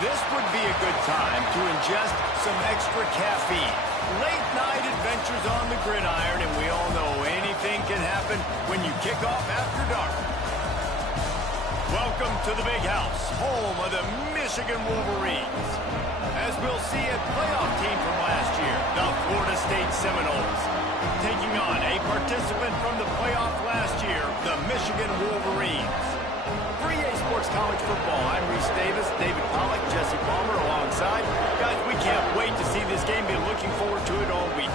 This would be a good time to ingest some extra caffeine. Late night adventures on the gridiron, and we all know anything can happen when you kick off after dark. Welcome to the Big House, home of the Michigan Wolverines. As we'll see, a playoff team from last year, the Florida State Seminoles, taking on a participant from the playoff last year, the Michigan Wolverines. For EA Sports College Football, I'm Reese Davis, David Pollack, Jesse Palmer alongside. Guys, we can't wait to see this game. Been looking forward to it all week.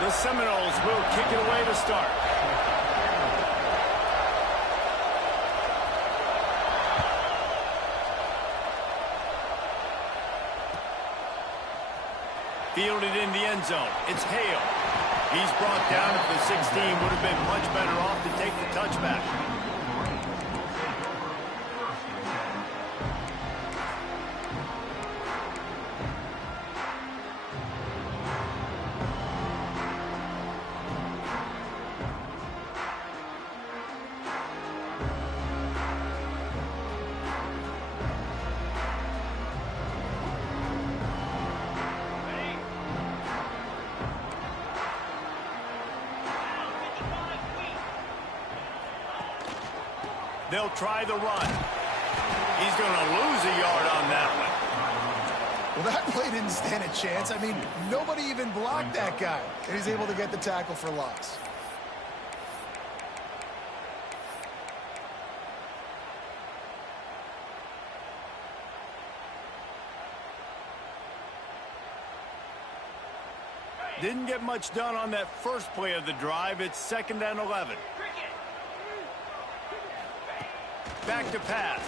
The Seminoles will kick it away to start. Fielded in the end zone. It's Hale. He's brought down at the 16. Would have been much better off to take the touchback. They'll try the run. He's going to lose a yard on that one. Well, that play didn't stand a chance. I mean, nobody even blocked that guy. And he's able to get the tackle for loss. Didn't get much done on that first play of the drive. It's 2nd and 11. Back to pass.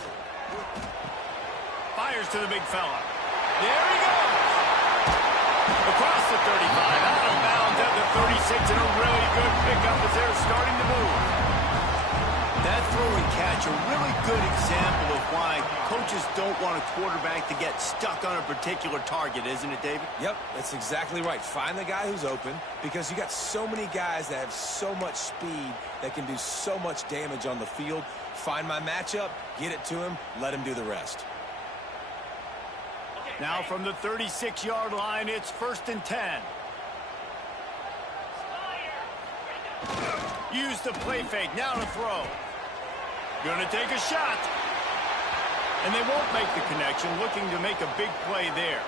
Fires to the big fella. There he goes. Across the 35, out of bounds at the 36, and a really good pickup as they're starting to move. That throw and catch, a really good example of why coaches don't want a quarterback to get stuck on a particular target, isn't it, David? Yep, that's exactly right. Find the guy who's open, because you got so many guys that have so much speed that can do so much damage on the field. Find my matchup, get it to him, let him do the rest. Now from the 36-yard line, it's 1st and 10. Use the play fake, now to throw. Gonna take a shot. And they won't make the connection, looking to make a big play there.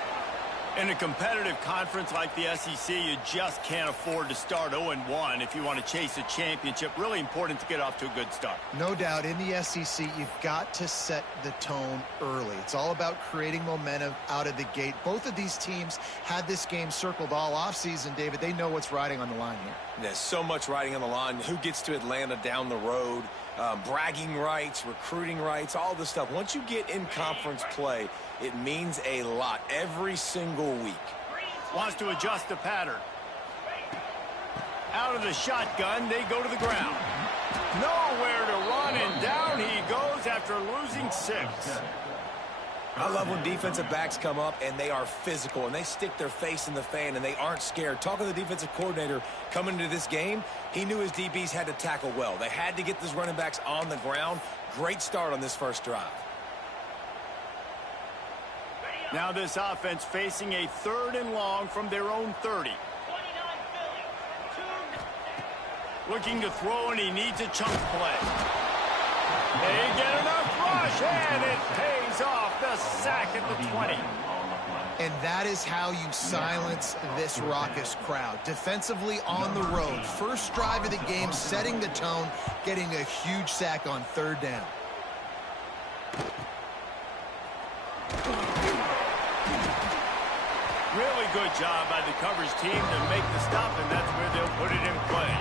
In a competitive conference like the SEC, you just can't afford to start 0-1 if you want to chase a championship. Really important to get off to a good start. No doubt, in the SEC, you've got to set the tone early. It's all about creating momentum out of the gate. Both of these teams had this game circled all offseason, David. They know what's riding on the line here. There's so much riding on the line. Who gets to Atlanta down the road? Bragging rights, recruiting rights, all this stuff. Once you get in conference play, it means a lot every single week. Wants to adjust the pattern. Out of the shotgun, they go to the ground. Nowhere to run, and down he goes after losing 6. I love when defensive backs come up and they are physical and they stick their face in the fan and they aren't scared. Talking to the defensive coordinator coming into this game, he knew his DBs had to tackle well. They had to get those running backs on the ground. Great start on this first drive. Now this offense facing a 3rd and long from their own 30. Looking to throw, and he needs a chunk play. They get enough rush, and it pays off. The sack at the 20. And that is how you silence this raucous crowd. Defensively on the road. First drive of the game, setting the tone, getting a huge sack on 3rd down. Really good job by the coverage team to make the stop, and that's where they'll put it in play.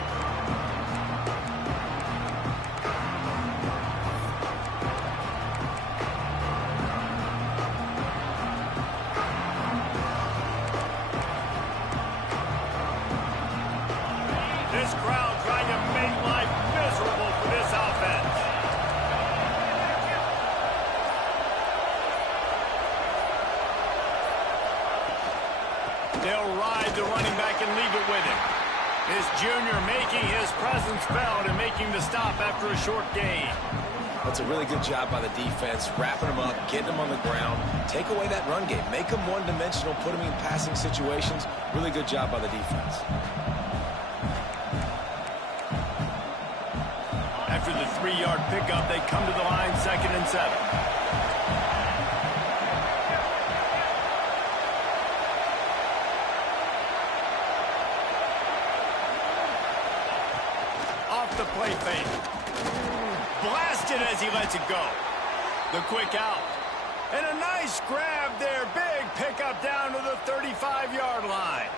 This crowd trying to make life miserable for this offense. the running back and leave it with him. This junior making his presence felt and making the stop after a short gain. That's a really good job by the defense, wrapping them up, getting them on the ground, take away that run game, make them one-dimensional, put them in passing situations. Really good job by the defense. After the 3-yard pickup, they come to the line, 2nd and 7. Off the play fake. Blasted as he lets it go. The quick out. And a nice grab there. Big pickup down to the 35-yard line.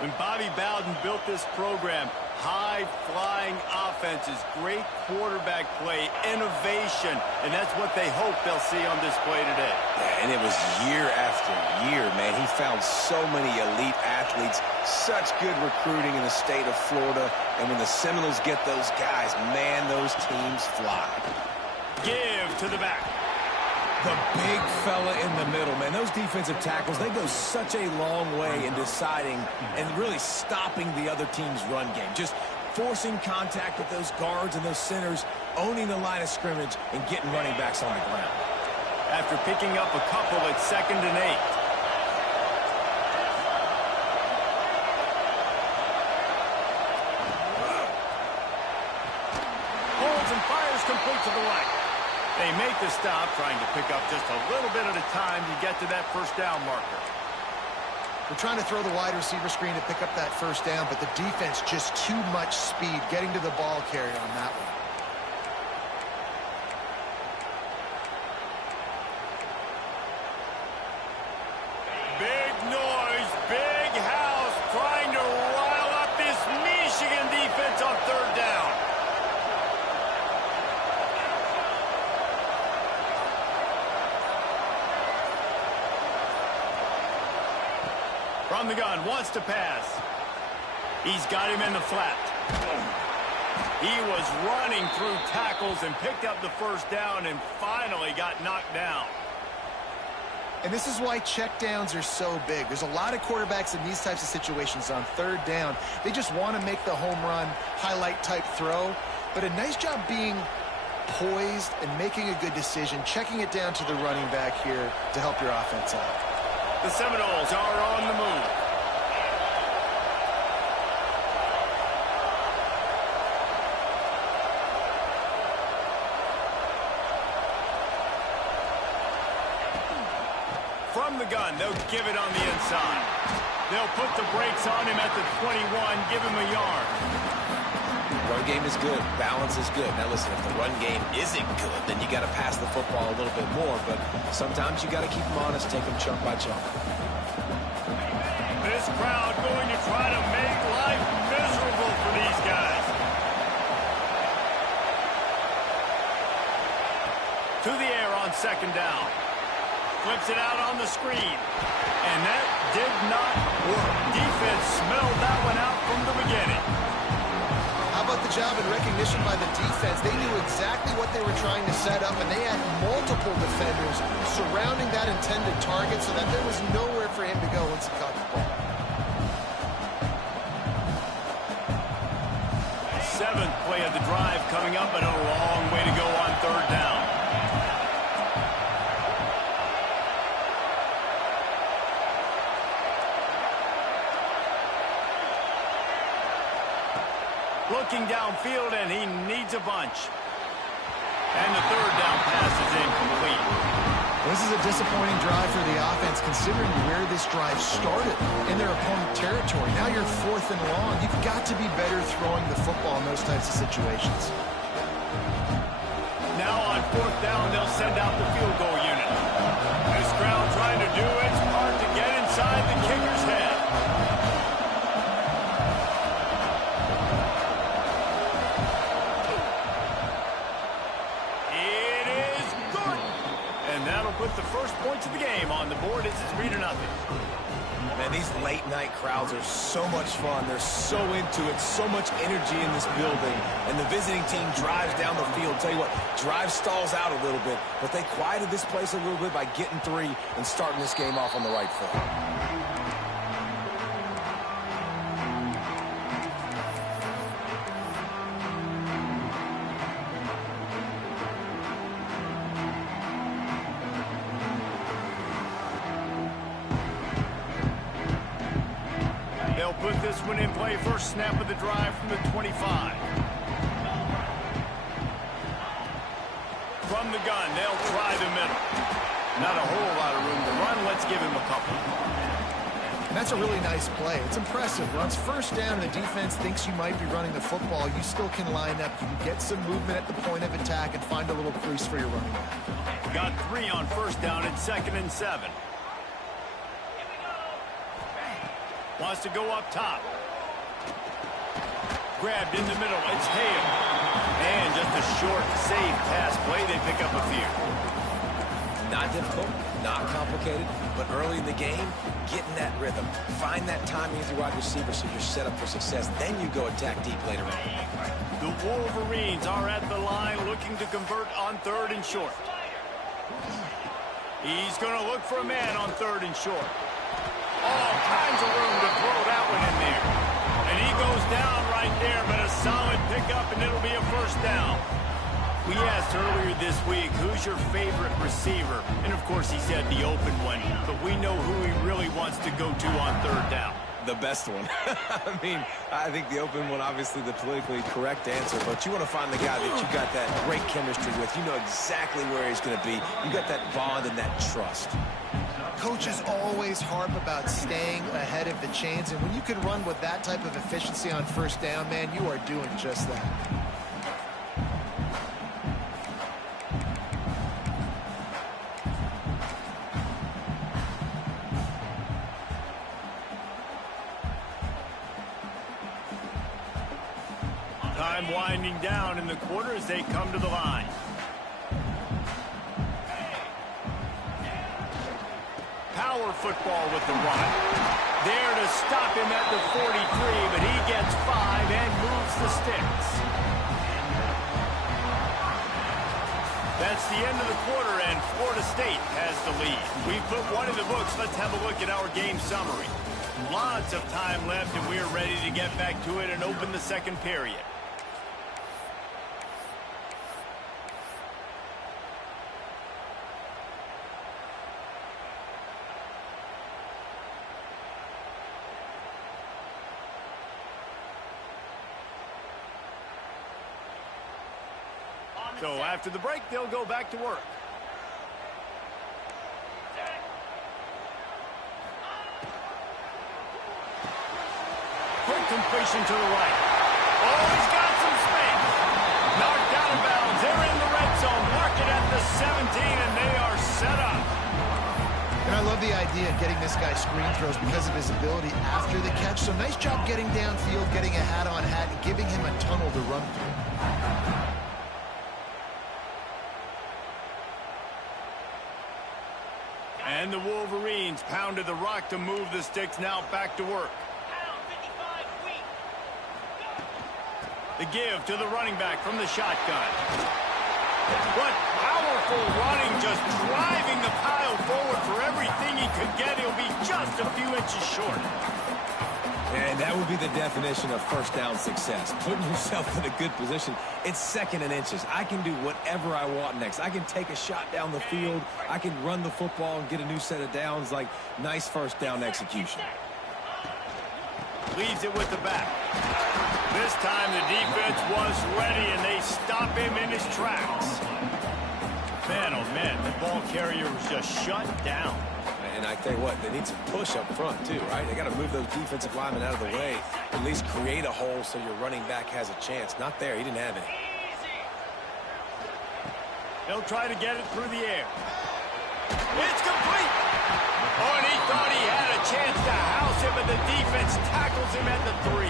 When Bobby Bowden built this program, high-flying offenses, great quarterback play, innovation, and that's what they hope they'll see on display today. Yeah, and it was year after year, man. He found so many elite athletes, such good recruiting in the state of Florida, and when the Seminoles get those guys, man, those teams fly. Give to the back. The big fella in the middle, man. Those defensive tackles, they go such a long way in deciding and really stopping the other team's run game. Just forcing contact with those guards and those centers, owning the line of scrimmage, and getting running backs on the ground. After picking up a couple at 2nd and 8. Holds and fires complete to the right. They make the stop, trying to pick up just a little bit at a time to get to that first down marker. They're trying to throw the wide receiver screen to pick up that first down, but the defense just too much speed getting to the ball carrier on that one. Big noise, big house, trying to rile up this Michigan defense on 3rd down. From the gun, wants to pass. He's got him in the flat. He was running through tackles and picked up the first down and finally got knocked down. And this is why checkdowns are so big. There's a lot of quarterbacks in these types of situations on 3rd down. They just want to make the home run, highlight type throw. But a nice job being poised and making a good decision, checking it down to the running back here to help your offense out. The Seminoles are on the move. From the gun, they'll give it on the inside. They'll put the brakes on him at the 21, give him a yard. Run game is good. Balance is good. Now, listen, if the run game isn't good, then you got to pass the football a little bit more. But sometimes you got to keep them honest, take them chunk by chunk. This crowd going to try to make life miserable for these guys. To the air on 2nd down. Flips it out on the screen. And that did not work. Defense smelled that one out from the beginning. How about the job and recognition by the defense? They knew exactly what they were trying to set up, and they had multiple defenders surrounding that intended target so that there was nowhere for him to go once he caught the ball. 7th play of the drive coming up, and a long way to go on 3rd down. Looking downfield, and he needs a bunch. And the 3rd down pass is incomplete. This is a disappointing drive for the offense, considering where this drive started in their opponent territory. Now you're 4th and long. You've got to be better throwing the football in those types of situations. Now on 4th down, they'll send out the field goal unit. This crowd trying to do its part to get inside the kicker's head. Put the first points of the game on the board. It's 3-0. Man, these late-night crowds are so much fun. They're so into it, so much energy in this building. And the visiting team drives down the field. Tell you what, drive stalls out a little bit, but they quieted this place a little bit by getting 3 and starting this game off on the right foot. put this one in play. First snap of the drive from the 25. From the gun, they'll try the middle. Not a whole lot of room to run. Let's give him a couple. And that's a really nice play. It's impressive. Runs first down, and the defense thinks you might be running the football. You still can line up. You can get some movement at the point of attack and find a little crease for your running back. Got 3 on first down at 2nd and 7. Wants to go up top. Grabbed in the middle. It's Hale. And just a short, safe pass play. They pick up a few. Not difficult, not complicated, but early in the game, get in that rhythm. Find that timing with your wide receiver so you're set up for success. Then you go attack deep later on. The Wolverines are at the line looking to convert on 3rd and short. He's going to look for a man on 3rd and short. All kinds of room to throw that one in there. And he goes down right there, but a solid pickup, and it'll be a first down. We asked earlier this week, who's your favorite receiver? And, of course, he said the open one. But we know who he really wants to go to on 3rd down. The best one. I mean, I think the open one, obviously the politically correct answer, but you want to find the guy that you got that great chemistry with. You know exactly where he's going to be. You got that bond and that trust. Coaches always harp about staying ahead of the chains, and when you can run with that type of efficiency on first down, man, you are doing just that. Time winding down in the quarter as they come to the line. Power football with the run. There to stop him at the 43, but he gets 5 and moves the sticks. That's the end of the quarter, and Florida State has the lead. We put one in the books. Let's have a look at our game summary. Lots of time left, and we're ready to get back to it and open the second period. So after the break, they'll go back to work. Quick completion to the right. Oh, he's got some space. Knocked out of bounds. They're in the red zone. Mark it at the 17, and they are set up. And I love the idea of getting this guy screen throws because of his ability after the catch. So nice job getting downfield, getting a hat-on-hat, and giving him a tunnel to run through. And the Wolverines pounded the rock to move the sticks. Now back to work. The give to the running back from the shotgun. What powerful running, just driving the pile forward for everything he could get. He'll be just a few inches short. And that would be the definition of first down success. Putting yourself in a good position. It's 2nd and inches. I can do whatever I want next. I can take a shot down the field. I can run the football and get a new set of downs. Like, nice first down execution. Leaves it with the back. This time the defense was ready, and they stop him in his tracks. Man, oh man, the ball carrier was just shut down. And I tell you what, they need some push up front too, right? They got to move those defensive linemen out of the way, at least create a hole so your running back has a chance. Not there, he didn't have any. They'll try to get it through the air. It's complete. Oh, and he thought he had a chance to house him, but the defense tackles him at the 3.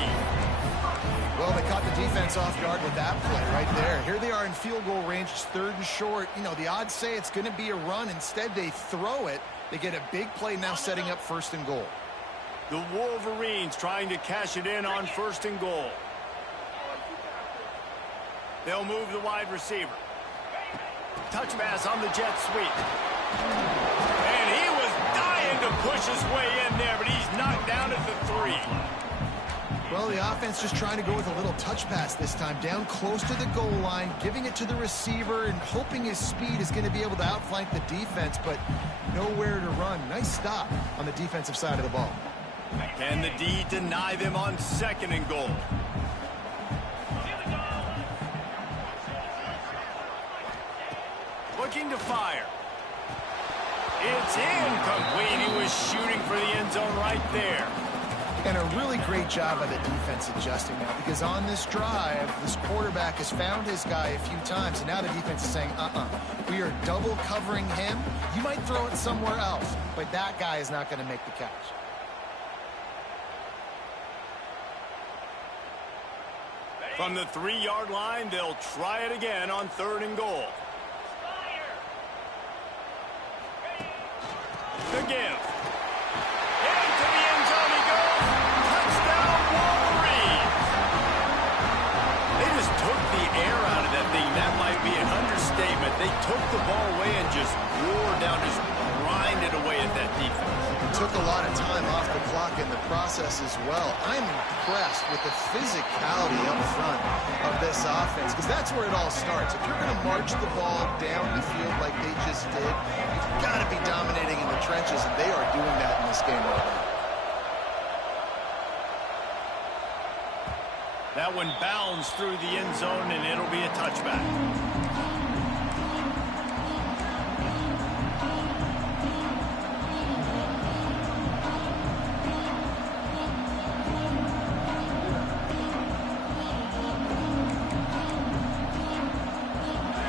Well, they caught the defense off guard with that play right there. Here they are in field goal range. It's 3rd and short. You know, the odds say it's going to be a run. Instead, they throw it. They get a big play now setting up 1st and goal. The Wolverines trying to cash it in on 1st and goal. They'll move the wide receiver. Touch pass on the jet sweep. And he was dying to push his way in there, but he's knocked down at the 3. Well, the offense just trying to go with a little touch pass this time, down close to the goal line, giving it to the receiver and hoping his speed is going to be able to outflank the defense, but nowhere to run. Nice stop on the defensive side of the ball. Can the D deny them on 2nd and goal? Looking to fire. It's incomplete. He was shooting for the end zone right there. And a really great job by the defense adjusting now, because on this drive, this quarterback has found his guy a few times, and now the defense is saying, we are double covering him. You might throw it somewhere else, but that guy is not going to make the catch. From the 3-yard line, they'll try it again on 3rd and goal. The give. Into the end zone he goes. Touchdown, Wolverines. They just took the air out of that thing. That might be an understatement. They took the ball away and just wore down, just grinded away at that defense. Took a lot of time off the clock in the process as well. I'm impressed with the physicality up front of this offense, because that's where it all starts. If you're going to march the ball down the field like they just did, you've got to be dominating in the trenches, and they are doing that in this game right now. That one bounds through the end zone, and it'll be a touchback.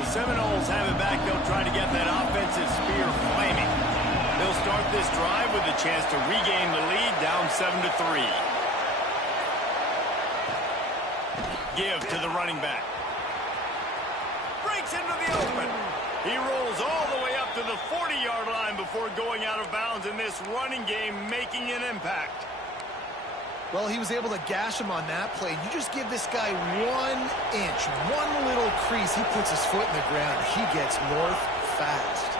Seminoles have it back. They'll try to get that offensive spear flaming. They'll start this drive with a chance to regain the lead, down 7-3. Give to the running back. Breaks into the open. He rolls all the way up to the 40-yard line before going out of bounds in this running game, making an impact. Well, he was able to gash him on that play. You just give this guy 1 inch, one little crease. He puts his foot in the ground. He gets north fast.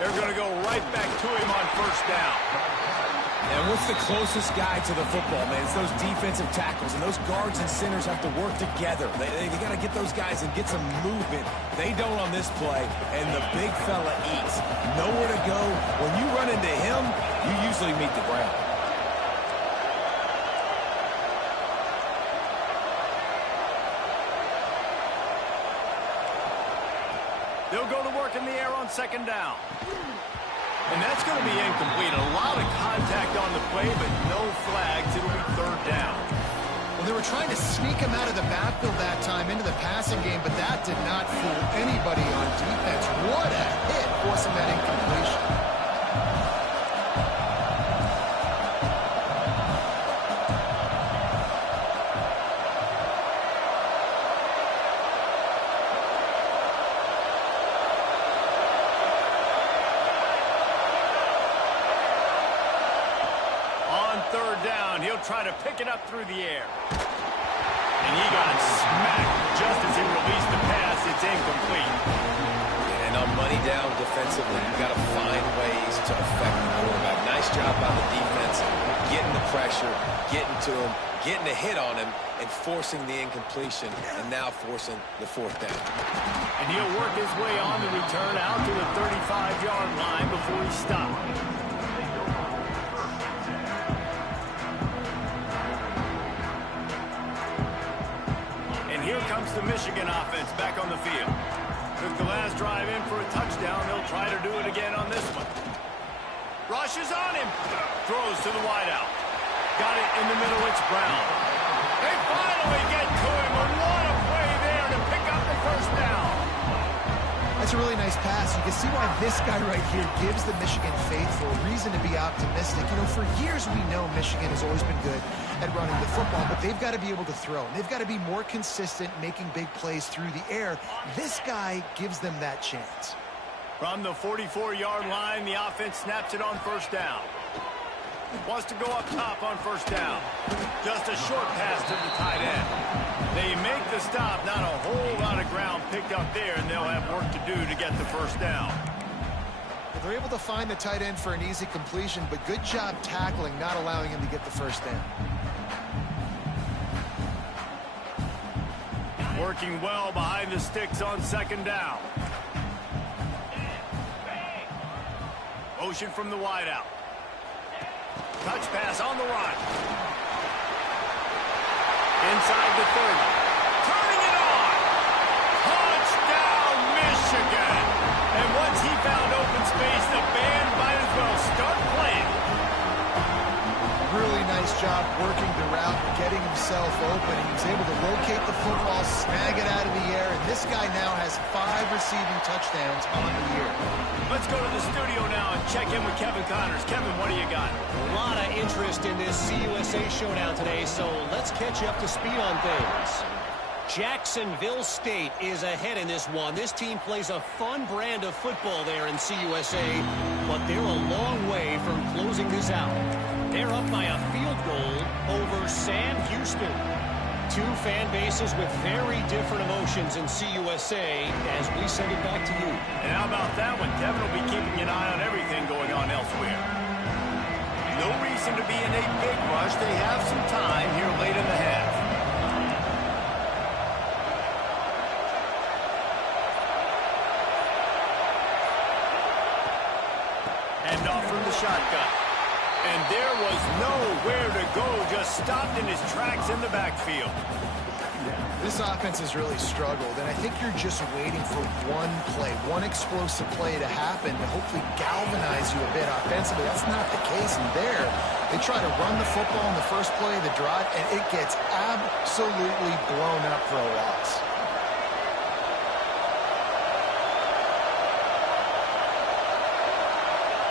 They're going to go right back to him on 1st down. And what's the closest guy to the football, man? It's those defensive tackles, and those guards and centers have to work together. They got to get those guys and get some movement. They don't on this play, and the big fella eats. Nowhere to go. When you run into him, you usually meet the ground. They'll go to work in the air on 2nd down. And that's going to be incomplete. A lot of contact on the play, but no flags. It'll be 3rd down. Well, they were trying to sneak him out of the backfield that time into the passing game, but that did not fool anybody on defense. What a hit, forcing that incompletion. He'll try to pick it up through the air. And he got smacked just as he released the pass. It's incomplete. And on money down defensively, you've got to find ways to affect the quarterback. Nice job by the defense, getting the pressure, getting to him, getting a hit on him, and forcing the incompletion, and now forcing the 4th down. And he'll work his way on the return out to the 35-yard line before he stops. Here comes the Michigan offense back on the field. Took the last drive in for a touchdown. They'll try to do it again on this one. Rushes on him. Throws to the wideout. Got it in the middle. It's Brown. They finally get to him. And what a play there to pick up the 1st down. That's a really nice pass. You can see why this guy right here gives the Michigan faithful reason to be optimistic. You know, for years we know Michigan has always been good at running the football, but they've got to be able to throw. And they've got to be more consistent making big plays through the air. This guy gives them that chance. From the 44-yard line, the offense snaps it on 1st down. Wants to go up top on 1st down. Just a short pass to the tight end. They make the stop. Not a whole lot of ground picked up there, and they'll have work to do to get the 1st down. The They're able to find the tight end for an easy completion, but good job tackling, not allowing him to get the first down. Working well behind the sticks on second down. Motion from the wideout. Touch pass on the run. Inside the 30. Turning it on. Touchdown, Michigan. And once he found open space, the band might as well start playing. Really nice job working the route and getting himself open. He was able to locate the football, snag it out of the air, and this guy now has 5 receiving touchdowns on the year. Let's go to the studio now and check in with Kevin Connors. Kevin, what do you got? A lot of interest in this CUSA showdown today, so let's catch you up to speed on things. Jacksonville State is ahead in this one. This team plays a fun brand of football there in CUSA, but they're a long way from closing this out. They're up by a field goal over Sam Houston. Two fan bases with very different emotions in CUSA as we send it back to you. And how about that one? Kevin will be keeping an eye on everything going on elsewhere. No reason to be in a big rush. They have some time here late in the half. Hand off from the shotgun. And there was nowhere to go, just stopped in his tracks in the backfield. This offense has really struggled, and I think you're just waiting for one play, one explosive play to happen to hopefully galvanize you a bit offensively. That's not the case, and there, they try to run the football in the first play of the drive, and it gets absolutely blown up for a loss.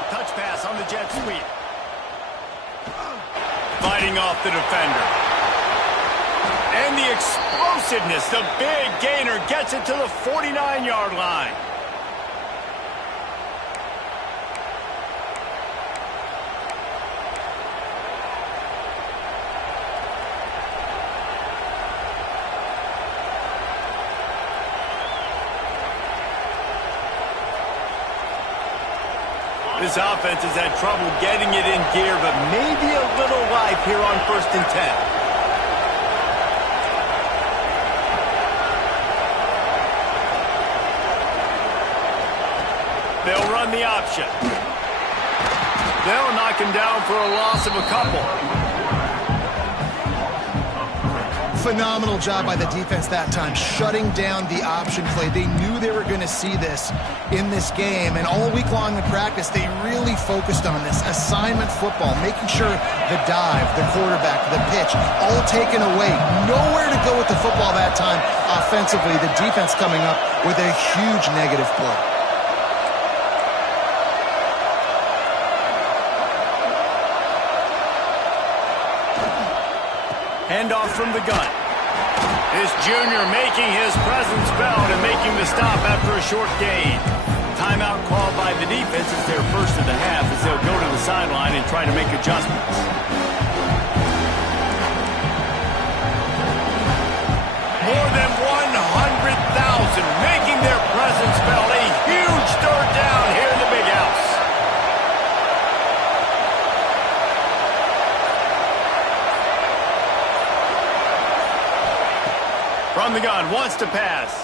Touch pass on the jet sweep. Fighting off the defender. And the explosiveness, the big gainer gets it to the 49-yard line. This offense has had trouble getting it in gear, but maybe a little life here on 1st and 10. They'll run the option. They'll knock him down for a loss of a couple. Phenomenal job by the defense that time, shutting down the option play. They knew they were going to see this in this game, and all week long in practice, they really focused on this assignment football, making sure the dive, the quarterback, the pitch, all taken away. Nowhere to go with the football that time offensively. The defense coming up with a huge negative play. Handoff from the gun. This junior making his presence felt and making the stop after a short gain. Timeout called by the defense. It's their first of the half as they'll go to the sideline and try to make adjustments. More than 100,000 making their presence felt. A huge third down here in the big house. From the gun, wants to pass.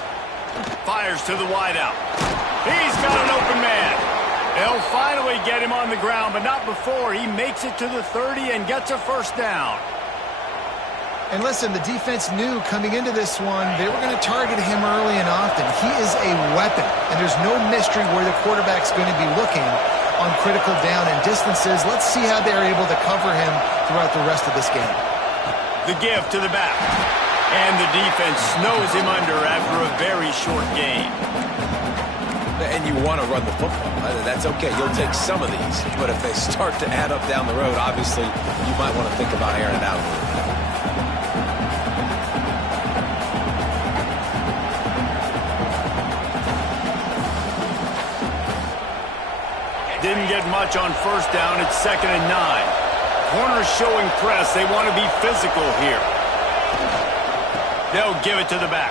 Fires to the wideout. He's got an open man. They'll finally get him on the ground, but not before he makes it to the 30 and gets a first down. And listen, the defense knew coming into this one, they were going to target him early and often. He is a weapon, and there's no mystery where the quarterback's going to be looking on critical down and distances. Let's see how they're able to cover him throughout the rest of this game. The give to the back. And the defense snows him under after a very short game. And you want to run the football. That's okay. You'll take some of these. But if they start to add up down the road, obviously, you might want to think about airing it out a little bit. Didn't get much on first down. It's 2nd and 9. Corners showing press. They want to be physical here. They'll give it to the back.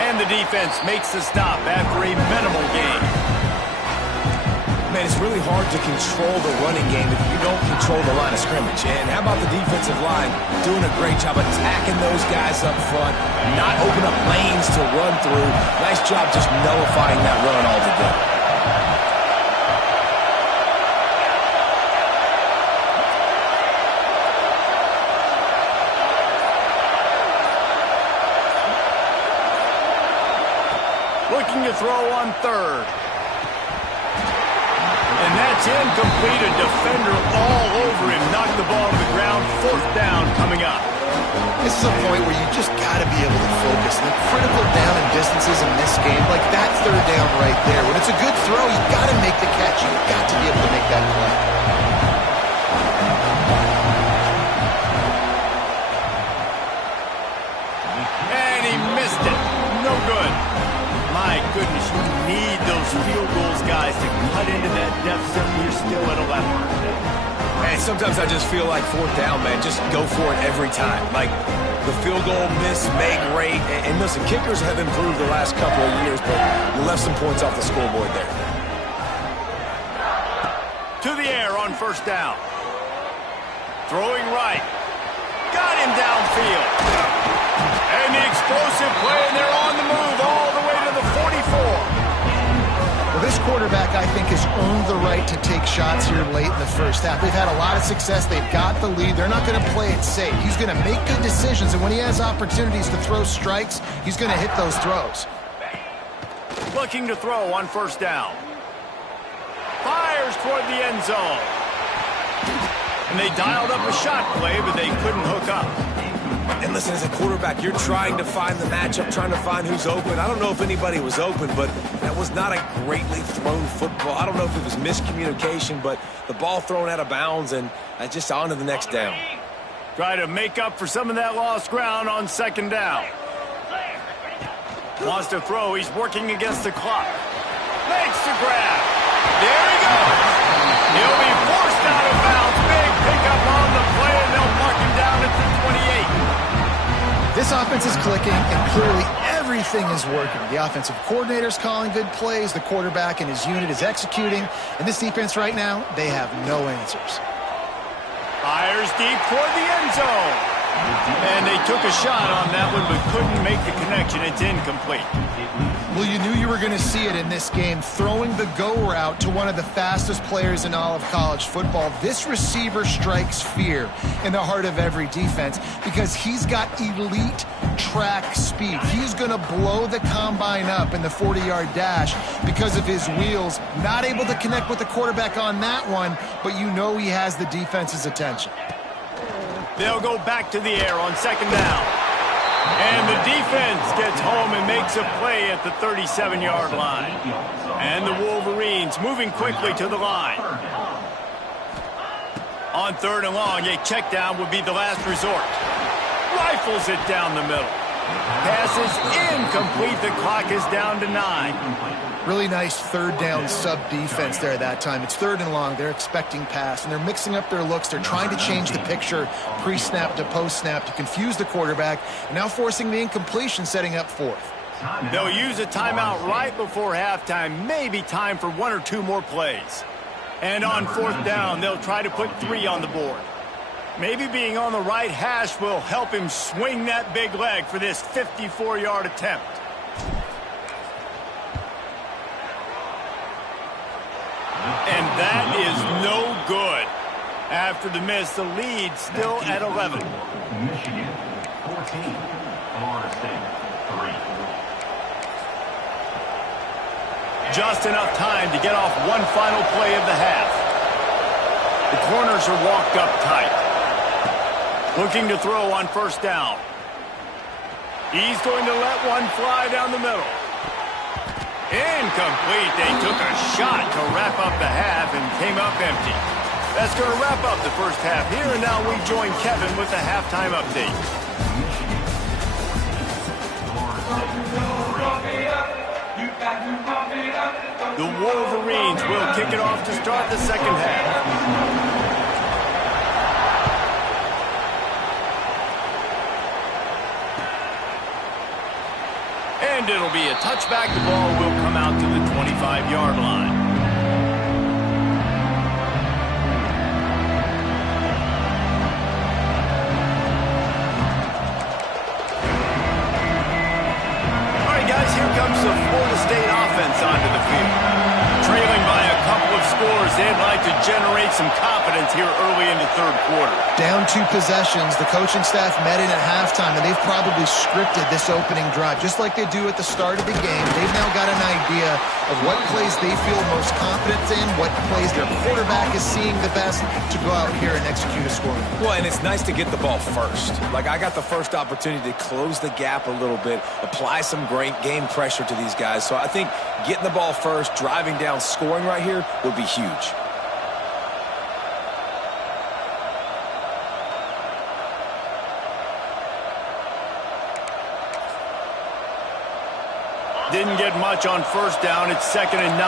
And And the defense makes the stop after a minimal gain. Man, it's really hard to control the running game if you don't control the line of scrimmage. And how about the defensive line doing a great job attacking those guys up front, not open up lanes to run through. Nice job just nullifying that run altogether. Looking to throw on third. And that's incomplete. A defender all over him. Knocked the ball to the ground. Fourth down coming up. This is a point where you just got to be able to focus. The critical down and distances in this game, like that third down right there. When it's a good throw, you got to make the catch. You've got to be able to make that play. And he missed it. No good. My goodness, you need those field goals, guys, to cut into that deficit when you're still at 11. Man, sometimes I just feel like fourth down, man. Just go for it every time. Like the field goal miss, make great. And listen, kickers have improved the last couple of years, but you left some points off the scoreboard there. To the air on first down. Throwing right. Got him downfield. And the explosive play, and they're on the move all the way to the 44. Well, this quarterback, I think, has earned the right to take shots here late in the first half. They've had a lot of success. They've got the lead. They're not going to play it safe. He's going to make good decisions, and when he has opportunities to throw strikes, he's going to hit those throws. Looking to throw on first down. Fires toward the end zone. And they dialed up a shot play, but they couldn't hook up. And listen, as a quarterback, you're trying to find the matchup, trying to find who's open. I don't know if anybody was open, but that was not a greatly thrown football. I don't know if it was miscommunication, but the ball thrown out of bounds and just on to the next down. Try to make up for some of that lost ground on second down. Wants to throw. He's working against the clock. Makes the grab. There he goes. He'll be forced out of bounds. Big pickup on the play, and they'll mark him down at the 28. This offense is clicking, and clearly everything is working. The offensive coordinator's calling good plays. The quarterback and his unit is executing. And this defense right now, they have no answers. Fires deep toward the end zone. And they took a shot on that one, but couldn't make the connection. It's incomplete. Well, you knew you were going to see it in this game, throwing the go route to one of the fastest players in all of college football. This receiver strikes fear in the heart of every defense because he's got elite track speed. He's going to blow the combine up in the 40-yard dash because of his wheels. Not able to connect with the quarterback on that one, but you know he has the defense's attention. They'll go back to the air on second down. And the defense gets home and makes a play at the 37-yard line. And the Wolverines moving quickly to the line. On third and long, a check down would be the last resort. Rifles it down the middle. Pass is incomplete. The clock is down to 9. Really nice third down sub-defense there that time. It's third and long. They're expecting pass, and they're mixing up their looks. They're trying to change the picture pre-snap to post-snap to confuse the quarterback, and now forcing the incompletion, setting up fourth. They'll use a timeout right before halftime. Maybe time for one or two more plays. And on fourth down, they'll try to put 3 on the board. Maybe being on the right hash will help him swing that big leg for this 54-yard attempt. And that is no good. After the miss, the lead still at 11. Michigan, 14. Florida State, 3. Just enough time to get off one final play of the half. The corners are walked up tight. Looking to throw on first down. He's going to let one fly down the middle. Incomplete. They took a shot to wrap up the half and came up empty. That's going to wrap up the first half here, and now we join Kevin with the halftime update. The Wolverines will kick it off to start the second half. And it'll be a touchback. The ball will come out to the 25-yard line. All right, guys, here comes the Florida State offense onto the field. Trailing by a couple of scores, they'd like to generate some confidence here early in the third quarter. Down 2 possessions, the coaching staff met in at halftime, and they've probably scripted this opening drive. Just like they do at the start of the game, they've now got an idea of what plays they feel most confident in, what plays their quarterback is seeing the best to go out here and execute a score. Well, and it's nice to get the ball first. Like, I got the first opportunity to close the gap a little bit, apply some great game pressure to these guys. So I think getting the ball first, driving down, scoring right here would be huge. Didn't get much on first down. It's 2nd and 9.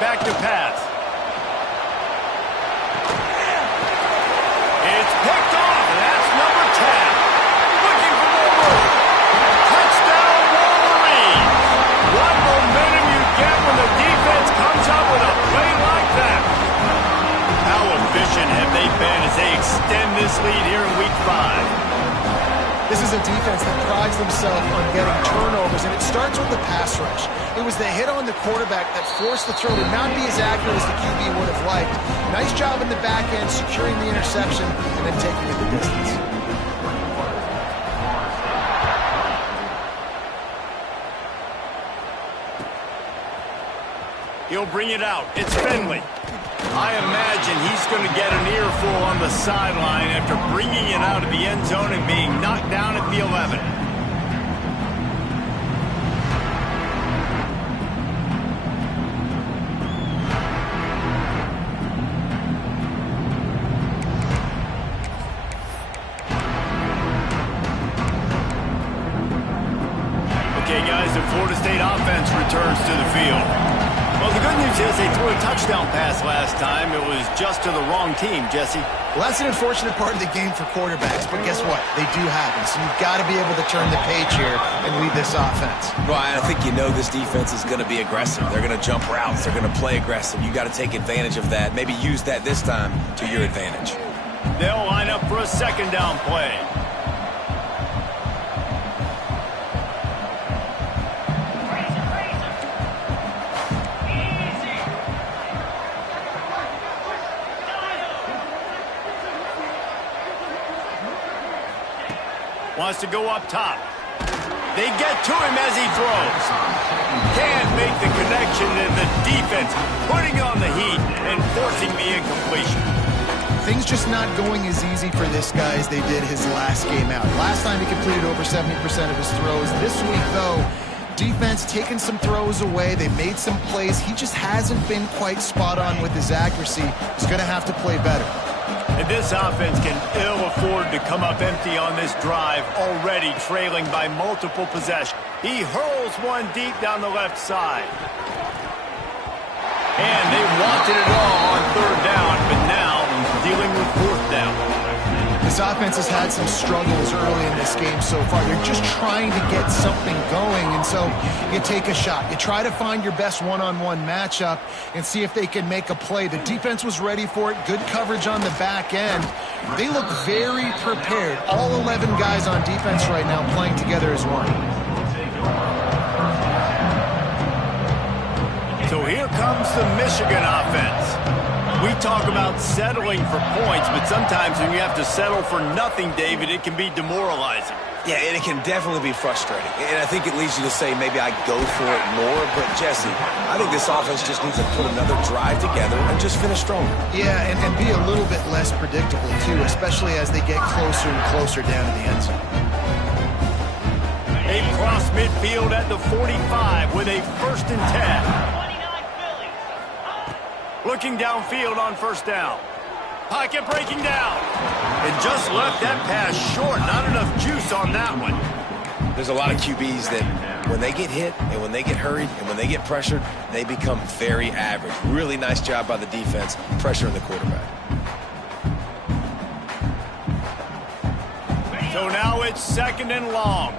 Back to pass. It's picked off, and that's number 10. Looking for more room. Touchdown, Wolverines. What momentum you get when the defense comes up with a play like that. How efficient have they been as they extend this lead here in Week 5? This is a defense that prides themselves on getting turnovers, and it starts with the pass rush. It was the hit on the quarterback that forced the throw to not be as accurate as the QB would have liked. Nice job in the back end, securing the interception, and then taking it the distance. He'll bring it out. It's Finley. I imagine he's going to get an earful on the sideline after bringing it out of the end zone and being knocked down at the 11. Okay, guys, the Florida State offense returns to the field. Well, the good news is they threw a touchdown pass last time. It was just to the wrong team, Jesse. Well, that's an unfortunate part of the game for quarterbacks, but guess what? They do happen, so you've got to be able to turn the page here and lead this offense. Well, I think you know this defense is going to be aggressive. They're going to jump routes. They're going to play aggressive. You got to take advantage of that. Maybe use that this time to your advantage. They'll line up for a 2nd down play. Wants to go up top. They get to him as he throws. Can't make the connection, and the defense putting on the heat and forcing the incompletion. Things just not going as easy for this guy as they did his last game out. Last time he completed over 70% of his throws. This week, though, defense taking some throws away. They made some plays. He just hasn't been quite spot on with his accuracy. He's going to have to play better. And this offense can ill afford to come up empty on this drive, already trailing by multiple possessions. He hurls one deep down the left side. And they wanted it all on 3rd down, but now dealing with 4th down. This offense has had some struggles early in this game so far. They're just trying to get something going, and so you take a shot. You try to find your best one-on-one matchup and see if they can make a play. The defense was ready for it. Good coverage on the back end. They look very prepared. All 11 guys on defense right now playing together as one. So here comes the Michigan offense. We talk about settling for points, but sometimes when you have to settle for nothing, David, it can be demoralizing. Yeah, and it can definitely be frustrating. And I think it leads you to say maybe I go for it more. But, Jesse, I think this offense just needs to put another drive together and just finish stronger. Yeah, and be a little bit less predictable, too, especially as they get closer and closer down to the end zone. They cross midfield at the 45 with a 1st and 10. Looking downfield on 1st down. Pocket breaking down. And just left that pass short. Not enough juice on that one. There's a lot of QBs that when they get hit and when they get hurried and when they get pressured, they become very average. Really nice job by the defense pressuring the quarterback. So now it's 2nd and long.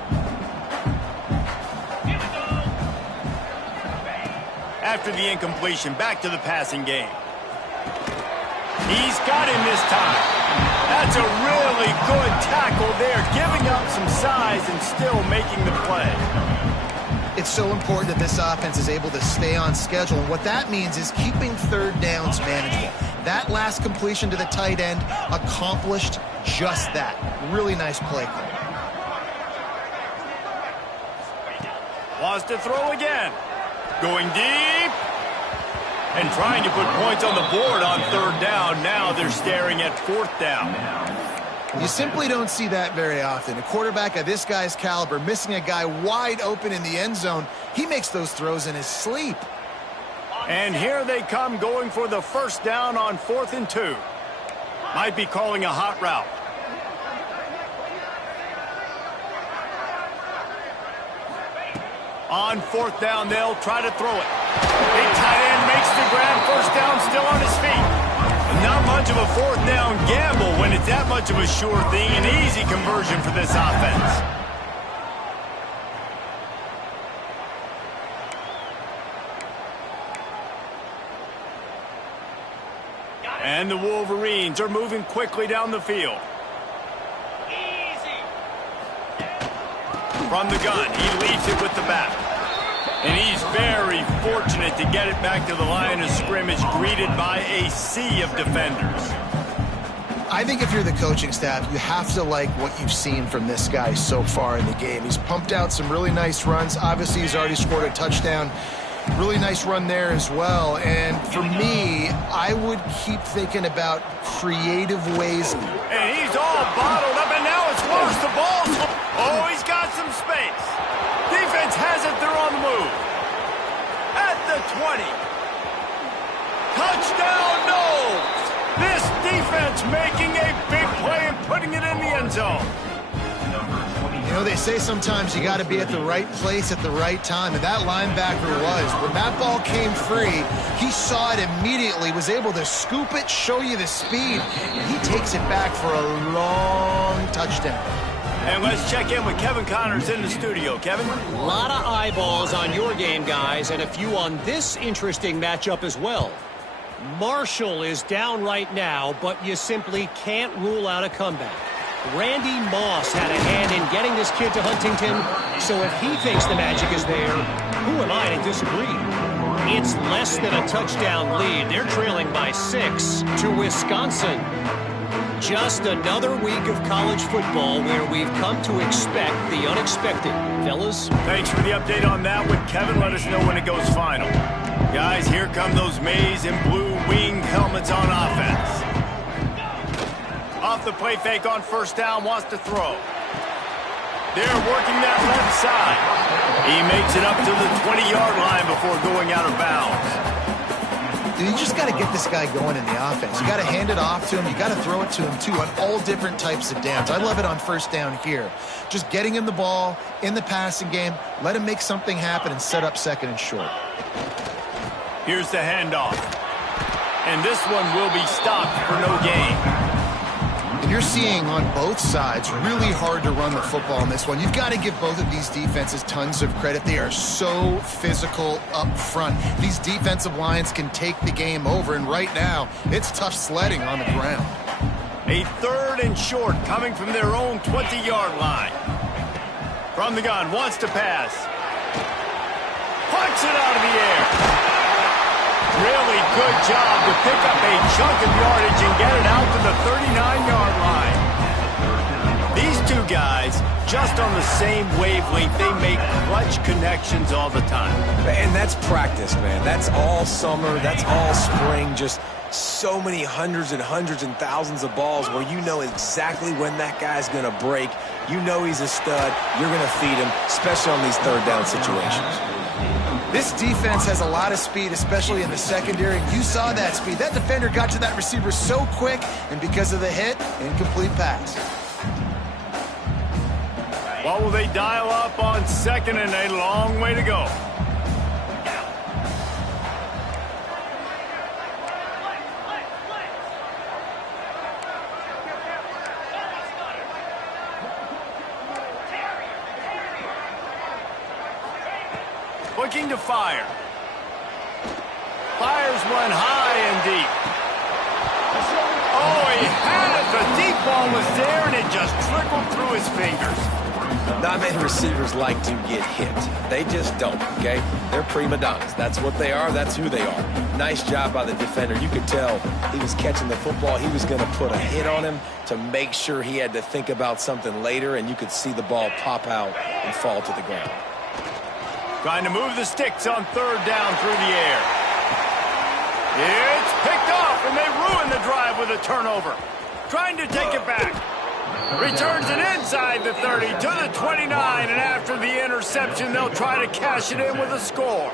After the incompletion, back to the passing game. He's got him this time. That's a really good tackle there, giving up some size and still making the play. It's so important that this offense is able to stay on schedule. And what that means is keeping 3rd downs manageable. That last completion to the tight end accomplished just that. Really nice play call. Wants to throw again. Going deep. And trying to put points on the board on 3rd down. Now they're staring at 4th down. You simply don't see that very often. A quarterback of this guy's caliber missing a guy wide open in the end zone. He makes those throws in his sleep. And here they come going for the 1st down on 4th and 2. Might be calling a hot route. On 4th down, they'll try to throw it. Big tight end makes the grab. 1st down, still on his feet. Not much of a 4th down gamble when it's that much of a sure thing. An easy conversion for this offense. And the Wolverines are moving quickly down the field. From the gun, he leads it with the back. And he's very fortunate to get it back to the line of scrimmage, greeted by a sea of defenders. I think if you're the coaching staff, you have to like what you've seen from this guy so far in the game. He's pumped out some really nice runs. Obviously, he's already scored a touchdown. Really nice run there as well. And for me, I would keep thinking about creative ways. And he's all bottled up, and now it's worse. The ball's... Oh, he's got some space. Defense has it. They're on the move. At the 20. Touchdown, Knowles. This defense making a big play and putting it in the end zone. You know, they say sometimes you got to be at the right place at the right time, and that linebacker was. When that ball came free, he saw it immediately, was able to scoop it, show you the speed, and he takes it back for a long touchdown. And let's check in with Kevin Connors in the studio. Kevin? A lot of eyeballs on your game, guys, and a few on this interesting matchup as well. Marshall is down right now, but you simply can't rule out a comeback. Randy Moss had a hand in getting this kid to Huntington, so if he thinks the magic is there, who am I to disagree? It's less than a touchdown lead. They're trailing by 6 to Wisconsin. Just another week of college football where we've come to expect the unexpected. Fellas? Thanks for the update on that one, Kevin. Let us know when it goes final. Guys, here come those maize and blue winged helmets on offense. Off the play fake on 1st down, wants to throw. They're working that left side. He makes it up to the 20-yard line before going out of bounds. You just got to get this guy going in the offense. You got to hand it off to him. You got to throw it to him, too, on all different types of downs. I love it on 1st down here. Just getting him the ball in the passing game, let him make something happen and set up 2nd and short. Here's the handoff. And this one will be stopped for no gain. And you're seeing on both sides really hard to run the football in this one. You've got to give both of these defenses tons of credit. They are so physical up front. These defensive lines can take the game over, and right now it's tough sledding on the ground. A 3rd and short coming from their own 20-yard line. From the gun, wants to pass. Pucks it out of the air. Really good job to pick up a chunk of yardage and get it out to the 39-yard line. These two guys, just on the same wavelength, they make clutch connections all the time. And that's practice, man. That's all summer. That's all spring. Just so many hundreds and thousands of balls where you know exactly when that guy's going to break. You know he's a stud. You're going to feed him, especially on these 3rd down situations. This defense has a lot of speed, especially in the secondary. You saw that speed. That defender got to that receiver so quick, and because of the hit, incomplete pass. What will they dial up on 2nd and a long way to go? Looking to fire. Fires one high and deep. Oh, he had it. The deep ball was there, and it just trickled through his fingers. Not many receivers like to get hit. They just don't, okay? They're prima donnas. That's what they are. That's who they are. Nice job by the defender. You could tell he was catching the football. He was going to put a hit on him to make sure he had to think about something later, and you could see the ball pop out and fall to the ground. Trying to move the sticks on third down through the air. It's picked off, and they ruin the drive with a turnover. Trying to take it back. Returns it inside the 30 to the 29, and after the interception, they'll try to cash it in with a score.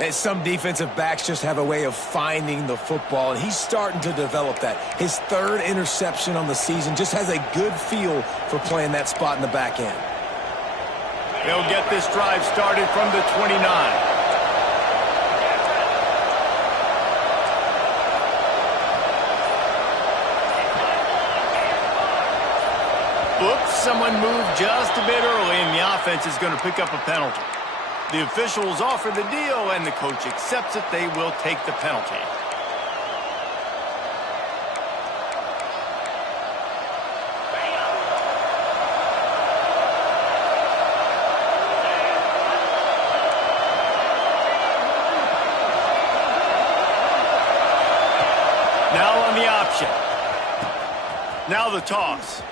And some defensive backs just have a way of finding the football, and he's starting to develop that. His third interception on the season just has a good feel for playing that spot in the back end. They'll get this drive started from the 29. Oops, someone moved just a bit early, and the offense is going to pick up a penalty. The officials offer the deal, and the coach accepts it. They will take the penalty. Now on the option. Now the toss.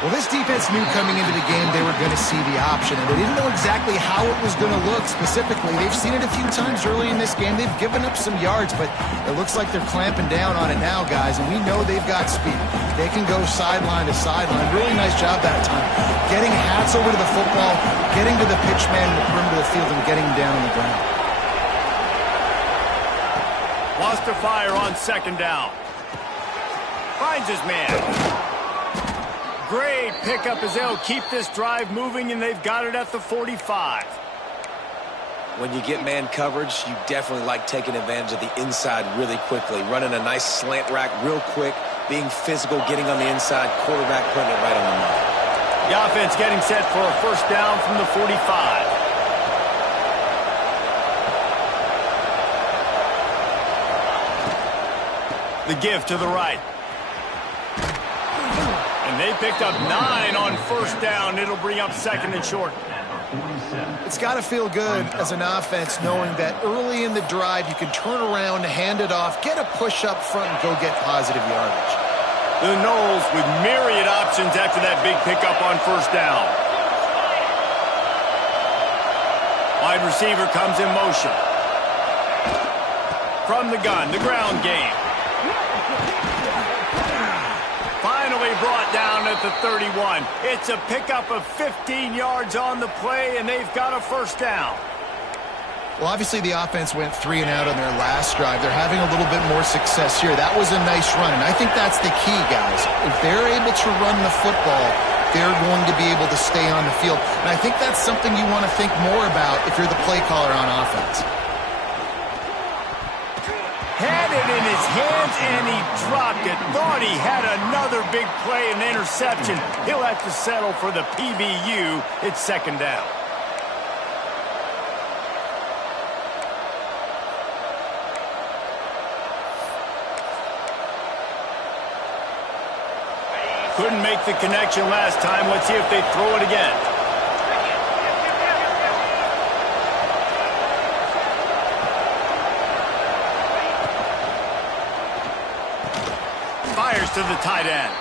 Well, this defense knew coming into the game they were going to see the option, and they didn't know exactly how it was going to look specifically. They've seen it a few times early in this game. They've given up some yards, but it looks like they're clamping down on it now, guys, and we know they've got speed. They can go sideline to sideline. Really nice job that time. Getting hats over to the football, getting to the pitch man in the perimeter of the field, and getting him down on the ground. Lost to fire on second down. Finds his man. Great pickup as they'll keep this drive moving, and they've got it at the 45. When you get man coverage, you definitely like taking advantage of the inside really quickly, running a nice slant rack real quick, being physical, getting on the inside, quarterback putting it right on the money. The offense getting set for a first down from the 45. The give to the right. And they picked up 9 on first down. It'll bring up second and short. It's got to feel good as an offense knowing that early in the drive you can turn around, hand it off, get a push up front, and go get positive yardage. The Noles with myriad options after that big pickup on first down. Wide receiver comes in motion. From the gun, the ground game. Finally brought down at the 31. It's a pickup of 15 yards on the play, and they've got a first down. Well, obviously the offense went 3 and out on their last drive. They're having a little bit more success here. That was a nice run, and I think that's the key, guys. If they're able to run the football, they're going to be able to stay on the field. And I think that's something you want to think more about if you're the play caller on offense. Had it in his hands, and he dropped it. Thought he had another big play and interception. He'll have to settle for the PBU. It's second down. Couldn't make the connection last time. Let's see if they throw it again. Fires to the tight end.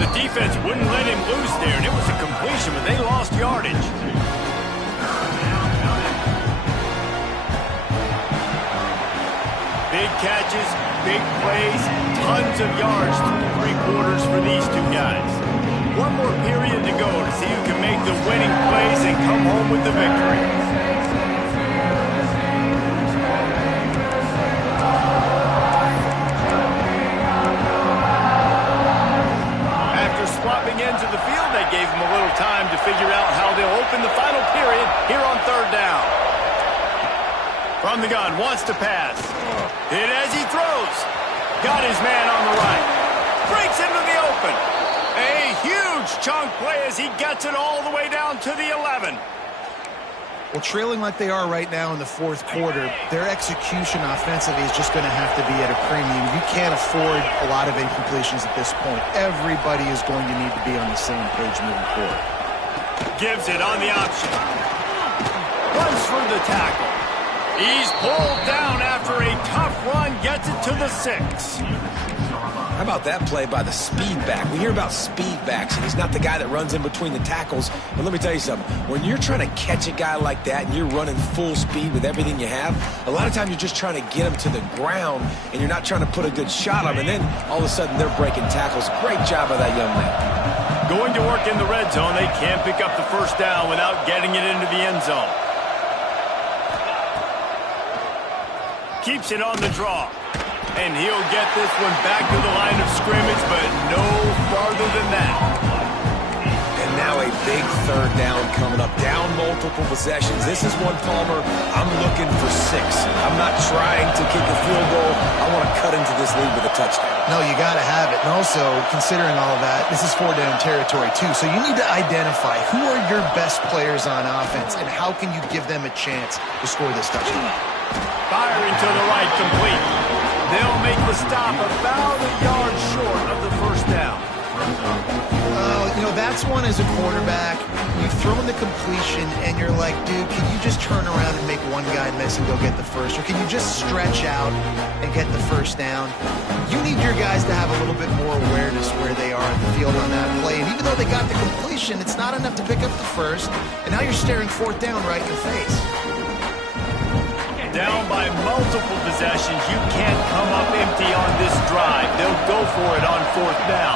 The defense wouldn't let him loose there, and it was a completion, but they lost yardage. Big catches, big plays, tons of yards through 3 quarters for these two guys. One more period to go to see who can make the winning plays and come home with the victory. After swapping into the field, they gave him a little time to figure out how they'll open the final period here on third down. From the gun, wants to pass. Hit as he throws. Got his man on the right. Breaks into the open. A huge chunk play as he gets it all the way down to the 11. Well, trailing like they are right now in the fourth quarter, their execution offensively is just going to have to be at a premium. You can't afford a lot of incompletions at this point. Everybody is going to need to be on the same page moving forward. Gives it on the option. Runs for the tackle. He's pulled down after a tough run, gets it to the 6. How about that play by the speed back? We hear about speed backs, and he's not the guy that runs in between the tackles. But let me tell you something. When you're trying to catch a guy like that and you're running full speed with everything you have, a lot of times you're just trying to get him to the ground, and you're not trying to put a good shot on him, and then all of a sudden they're breaking tackles. Great job by that young man. Going to work in the red zone, they can't pick up the first down without getting it into the end zone. Keeps it on the draw. And he'll get this one back to the line of scrimmage, but no farther than that. And now a big third down coming up. Down multiple possessions. This is one, Palmer, I'm looking for 6. I'm not trying to kick a field goal. I want to cut into this lead with a touchdown. No, you got to have it. And also, considering all of that, this is 4-down territory too. So you need to identify who are your best players on offense and how can you give them a chance to score this touchdown. Firing to the right, complete. They'll make the stop about a yard short of the first down. You know, that's one as a quarterback. You've thrown the completion, and you're like, dude, can you just turn around and make one guy miss and go get the first? Or can you just stretch out and get the first down? You need your guys to have a little bit more awareness where they are in the field on that play. And even though they got the completion, it's not enough to pick up the first. And now you're staring fourth down right in the face. Down by multiple possessions. You can't come up empty on this drive. They'll go for it on fourth down.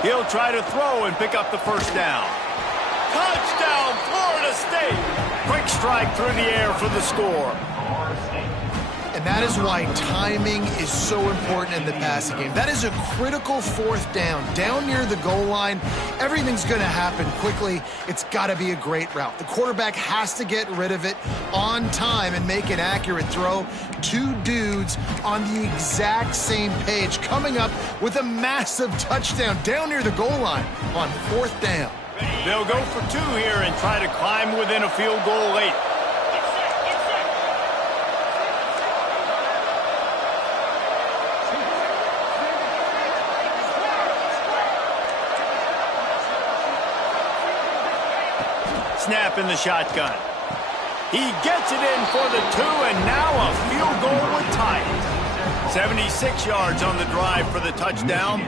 He'll try to throw and pick up the first down. Touchdown, Florida State. Quick strike through the air for the score. And that is why timing is so important in the passing game. That is a critical fourth down. Down near the goal line, everything's going to happen quickly. It's got to be a great route. The quarterback has to get rid of it on time and make an accurate throw. 2 dudes on the exact same page coming up with a massive touchdown down near the goal line on fourth down. They'll go for 2 here and try to climb within a field goal late. Snap in the shotgun. He gets it in for the 2, and now a field goal would tie it. 76 yards on the drive for the touchdown,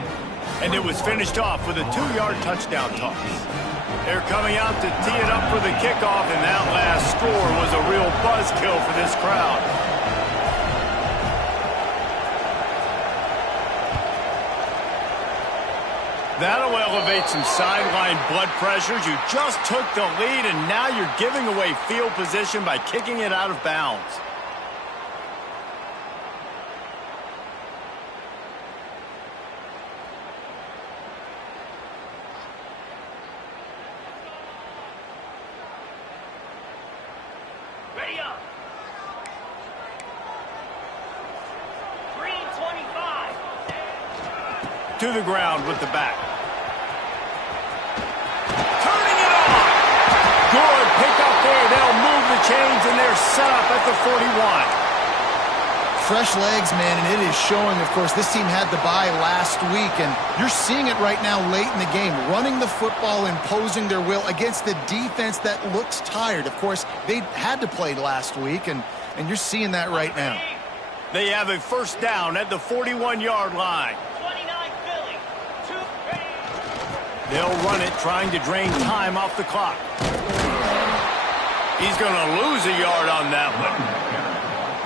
and it was finished off with a 2-yard touchdown toss. They're coming out to tee it up for the kickoff, and that last score was a real buzzkill for this crowd. That'll elevate some sideline blood pressures. You just took the lead, and now you're giving away field position by kicking it out of bounds. Ready up. 3:25. To the ground with the back. Good pick up there. They'll move the chains, and they're set up at the 41. Fresh legs, man, and it is showing, of course, this team had the bye last week, and you're seeing it right now late in the game, running the football, imposing their will against the defense that looks tired. Of course, they had to play last week, and you're seeing that right now. They have a first down at the 41-yard line. 29 Philly. 2 ready. They'll run it, trying to drain time off the clock. He's going to lose a yard on that one.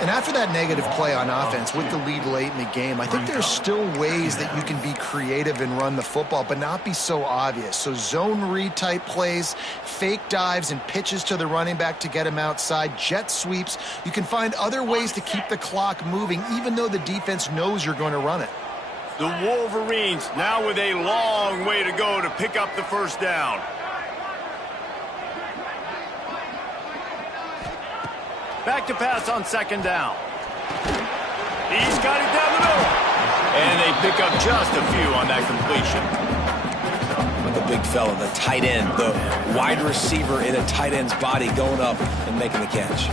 And after that negative play on offense with the lead late in the game, I think there's still ways that you can be creative and run the football, but not be so obvious. So zone read type plays, fake dives and pitches to the running back to get him outside, jet sweeps. You can find other ways to keep the clock moving, even though the defense knows you're going to run it. The Wolverines now with a long way to go to pick up the first down. Back to pass on second down. He's got it down the middle. And they pick up just a few on that completion. But the big fella, the tight end, the wide receiver in a tight end's body going up and making the catch.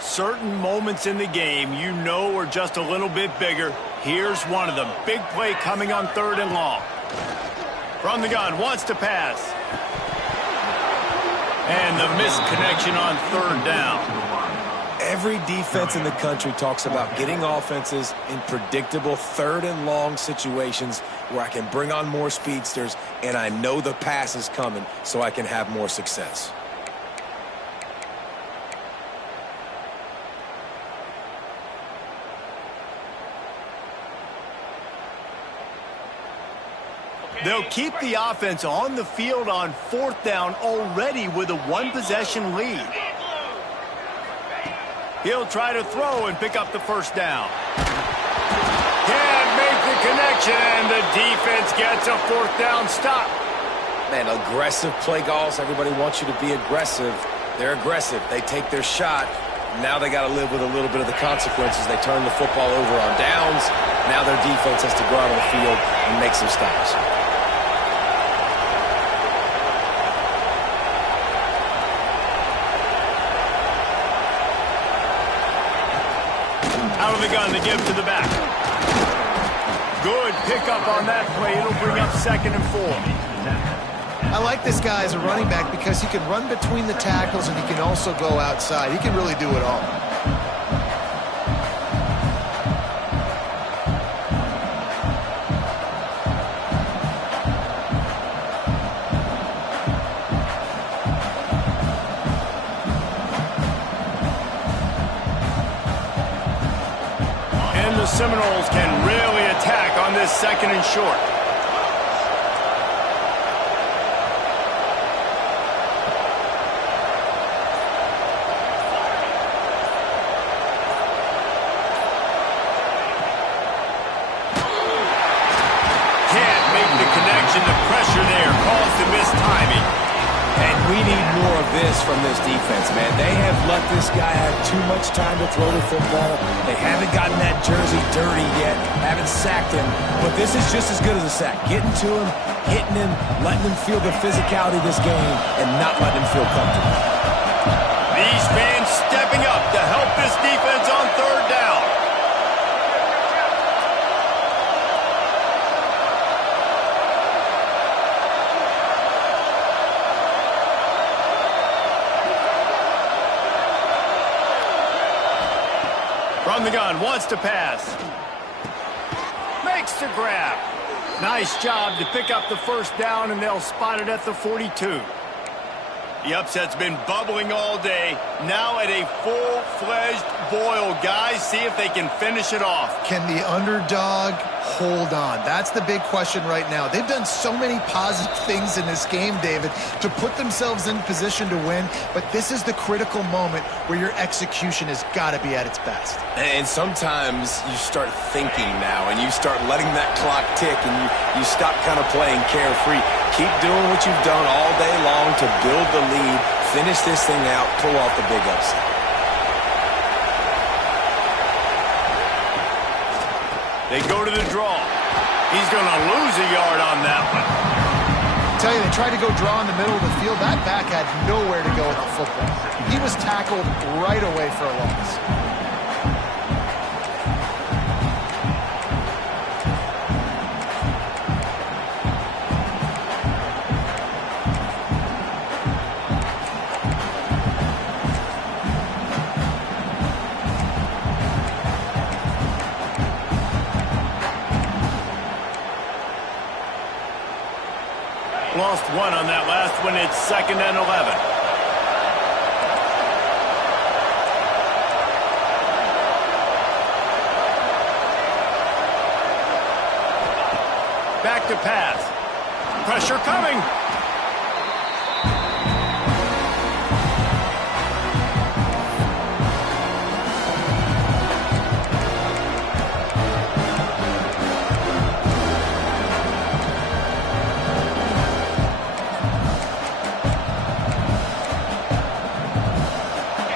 Certain moments in the game you know are just a little bit bigger. Here's one of them. Big play coming on 3rd and long. From the gun, wants to pass. And the missed connection on 3rd down. Every defense in the country talks about getting offenses in predictable 3rd and long situations where I can bring on more speedsters and I know the pass is coming so I can have more success. They'll keep the offense on the field on 4th down already with a 1-possession lead. He'll try to throw and pick up the 1st down. Can't make the connection, and the defense gets a 4th down stop. Man, aggressive play calls. Everybody wants you to be aggressive. They're aggressive. They take their shot. Now they got to live with a little bit of the consequences. They turn the football over on downs. Now their defense has to go out on the field and make some stops. Out of the gun, to give to the back. Good pickup on that play. It'll bring up 2nd and 4. I like this guy as a running back because he can run between the tackles and he can also go outside. He can really do it all. The Seminoles can really attack on this 2nd and short. Can't make the connection. The pressure there caused the missed timing. And we need more of this from this defense, man. They have let this guy have too much time to throw the football. They haven't gotten that jersey dirty yet, haven't sacked him. But this is just as good as a sack. Getting to him, hitting him, letting him feel the physicality of this game, and not letting him feel comfortable. These fans stepping up to help this defense on 3rd down. From the gun, wants to pass. Makes the grab. Nice job to pick up the 1st down, and they'll spot it at the 42. The upset's been bubbling all day. Now at a full-fledged boil. Guys, see if they can finish it off. Can the underdog hold on? That's the big question right now. They've done so many positive things in this game, David, to put themselves in position to win, but this is the critical moment where your execution has got to be at its best. And sometimes you start thinking now, and you start letting that clock tick, and you stop kind of playing carefree. Keep doing what you've done all day long to build the lead, finish this thing out, pull off the big upset. They go to the draw. He's going to lose a yard on that one. I tell you, they tried to go draw in the middle of the field. That back had nowhere to go with the football. He was tackled right away for a loss. Lost one on that last one. It's 2nd and 11. Back to pass. Pressure coming.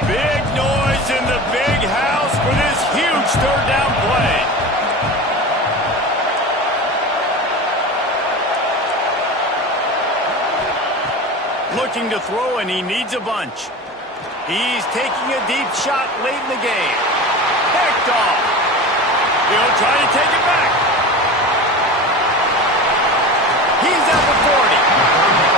Big noise in the big house. looking to throw, and he needs a bunch. He's taking a deep shot late in the game. Picked off. He'll try to take it back. He's at the 40.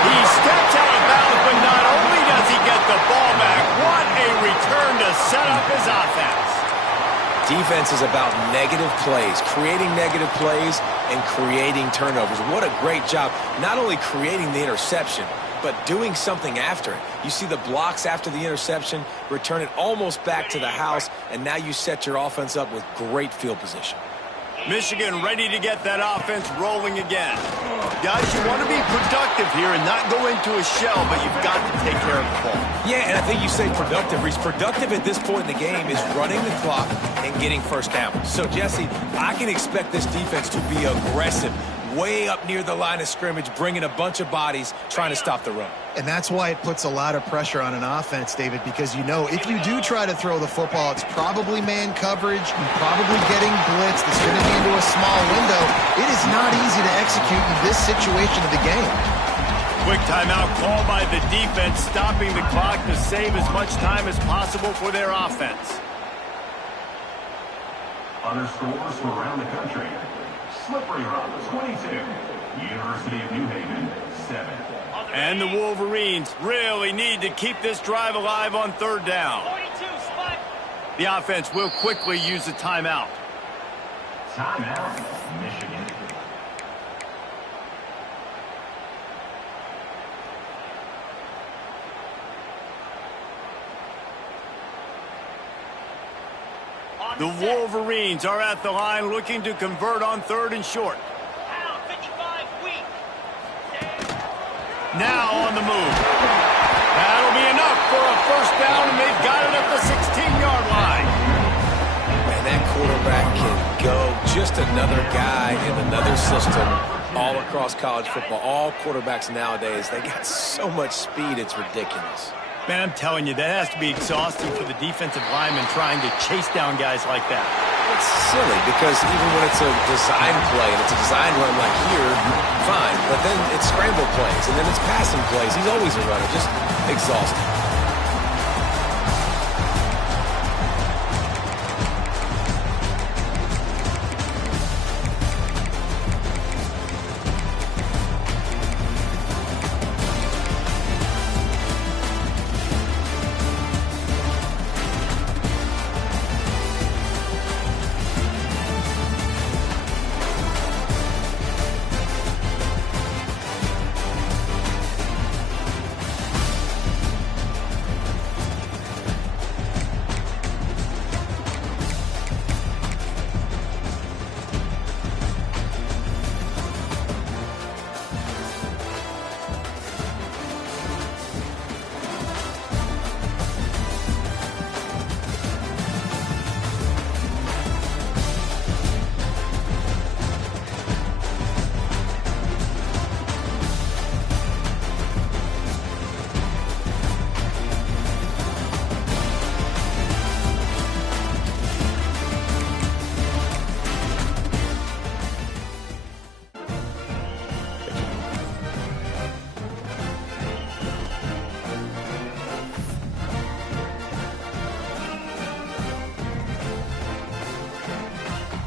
He steps out of bounds, but not only does he get the ball back, what a return to set up his offense. Defense is about negative plays, creating negative plays and creating turnovers. What a great job, not only creating the interception, but doing something after it. You see the blocks after the interception, return it almost back to the house, and now you set your offense up with great field position. Michigan ready to get that offense rolling again. Guys, you want to be productive here and not go into a shell, but you've got to take care of the ball. Yeah, and I think you say productive. Reese, productive at this point in the game is running the clock and getting first down. So, Jesse, I can expect this defense to be aggressive, way up near the line of scrimmage, bringing a bunch of bodies, trying to stop the run. And that's why it puts a lot of pressure on an offense, David, because you know if you do try to throw the football, it's probably man coverage, you're probably getting blitzed, it's going to be into a small window. It is not easy to execute in this situation of the game. Quick timeout called by the defense, stopping the clock to save as much time as possible for their offense. Other scores from around the country. Slippery Rock, 22. University of New Haven, 7. And the Wolverines really need to keep this drive alive on third down. 42, spot. The offense will quickly use a timeout. Timeout, Michigan. The Wolverines are at the line looking to convert on third and short. Out, 55, weak. Now on the move. That'll be enough for a first down, and they've got it at the 16-yard line. And that quarterback can go. Just another guy in another system all across college football. All quarterbacks nowadays, they got so much speed, it's ridiculous. Man, I'm telling you, that has to be exhausting for the defensive lineman trying to chase down guys like that. It's silly because even when it's a design play and it's a design run like here, fine. But then it's scramble plays and then it's passing plays. He's always a runner, just exhausting.